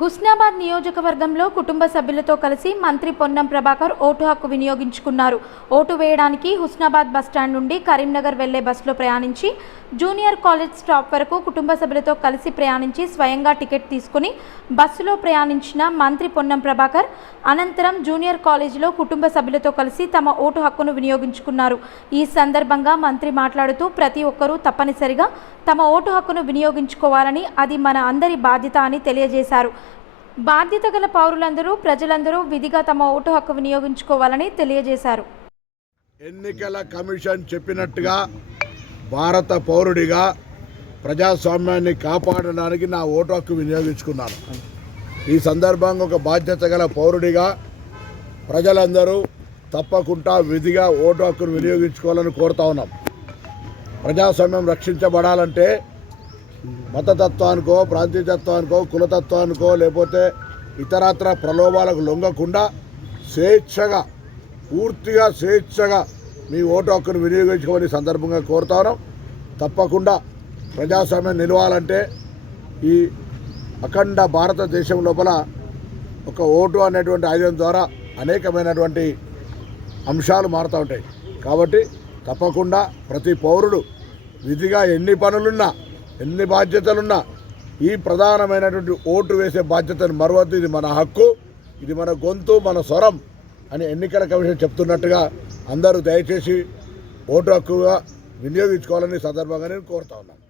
హుస్నాబాద్ నియోజకవర్గంలో కుటుంబ సభ్యులతో కలిసి మంత్రి పొన్నం ప్రభాకర్ ఓటు హక్కు వినియోగించుకున్నారు. ఓటు వేయడానికి హుస్నాబాద్ బస్టాండ్ నుండి కరీంనగర్ వెళ్ళే బస్సులో ప్రయాణించి జూనియర్ కాలేజ్ స్టాప్ వరకు కుటుంబ సభ్యులతో కలిసి ప్రయాణించి స్వయంగా టికెట్ తీసుకుని బస్సులో ప్రయాణించిన మంత్రి పొన్నం ప్రభాకర్ అనంతరం జూనియర్ కాలేజీలో కుటుంబ సభ్యులతో కలిసి తమ ఓటు హక్కును వినియోగించుకున్నారు. ఈ సందర్భంగా మంత్రి మాట్లాడుతూ ప్రతి ఒక్కరూ తప్పనిసరిగా తమ ఓటు హక్కును వినియోగించుకోవాలని అది మన అందరి బాధ్యత అని తెలియజేశారు. బాధ్యత గల పౌరులందరూ ప్రజలందరూ విధిగా తమ ఓటు హక్కు వినియోగించుకోవాలని తెలియజేశారు. ఎన్నికల కమిషన్ చెప్పినట్టుగా భారత పౌరుడిగా ప్రజాస్వామ్యాన్ని కాపాడడానికి నా ఓటు హక్కు వినియోగించుకున్నాను. ఈ సందర్భంగా ఒక బాధ్యత గల పౌరుడిగా ప్రజలందరూ తప్పకుండా విధిగా ఓటు హక్కును వినియోగించుకోవాలని కోరుతా ఉన్నాం. ప్రజాస్వామ్యం రక్షించబడాలంటే మతతత్వానికో ప్రాంతీయతత్వానికో కులతత్వానికో లేకపోతే ఇతరత్ర ప్రలోభాలకు లొంగకుండా స్వేచ్ఛగా పూర్తిగా స్వేచ్ఛగా మీ ఓటు హక్కును వినియోగించుకోమని సందర్భంగా కోరుతాను తప్పకుండా ప్రజాస్వామ్యం నిలవాలంటే ఈ అఖండ భారతదేశం లోపల ఒక ఓటు అనేటువంటి ఆయుధం ద్వారా అనేకమైనటువంటి అంశాలు మారుతూ ఉంటాయి. కాబట్టి తప్పకుండా ప్రతి పౌరుడు విధిగా ఎన్ని పనులున్నా ఎన్ని బాధ్యతలున్నా ఈ ప్రధానమైనటువంటి ఓటు వేసే బాధ్యతను మరవద్దు. ఇది మన హక్కు ఇది మన గొంతు మన స్వరం అని ఎన్నికల కమిషన్ చెప్తున్నట్టుగా అందరూ దయచేసి ఓటు హక్కుగా వినియోగించుకోవాలని సందర్భంగా నేను కోరుతా ఉన్నాను.